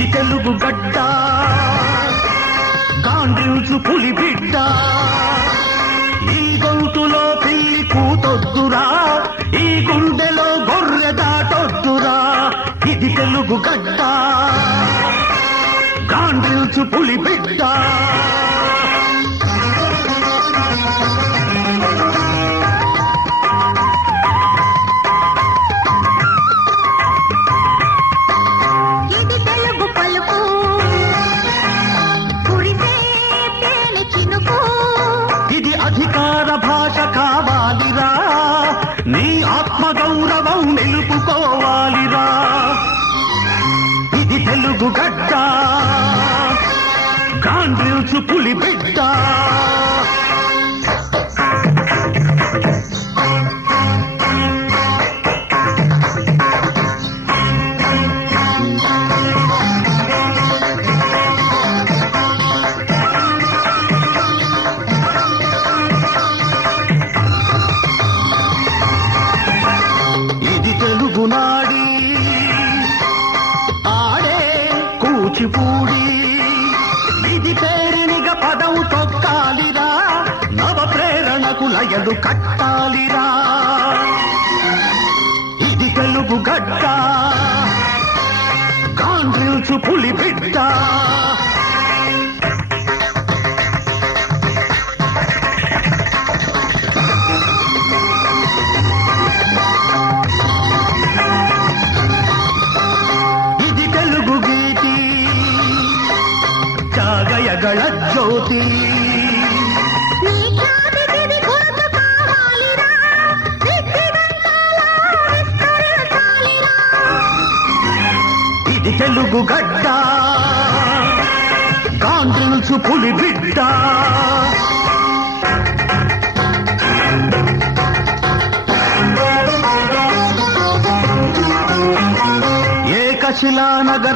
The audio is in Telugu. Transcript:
ఇది తెలుగు గడ్డ గాండ్రిల్సు పులి బిడ్డ. ఈ గొంతులో పిల్లి కూతొద్దురా ఈ గుండెలో గొర్రె దాటొద్దురా ఇది తెలుగు గడ్డ. గాండ్రిల్సు పులి బిడ్డ. అధికార భాష కావాలిరా. నీ ఆత్మగౌరవం నిలుపుకోవాలిరా. ఇది తెలుగు గడ్డ. గాండ్రిల్సు పులి బిడ్డ కూచిపూడి విధి పేరినిగ పదం తొక్కాలిరా. నవ ప్రేరణకు లయలు కట్టాలిరా. ఇది తెలుగు గడ్డ. కాండ్రిల్చు పులి బిడ్డ మంగళ జ్యోతి. ఇది తెలుగు గడ్డ. కాండ్రిల్సు పులి బిడ్డ. ఏకశిలా నగర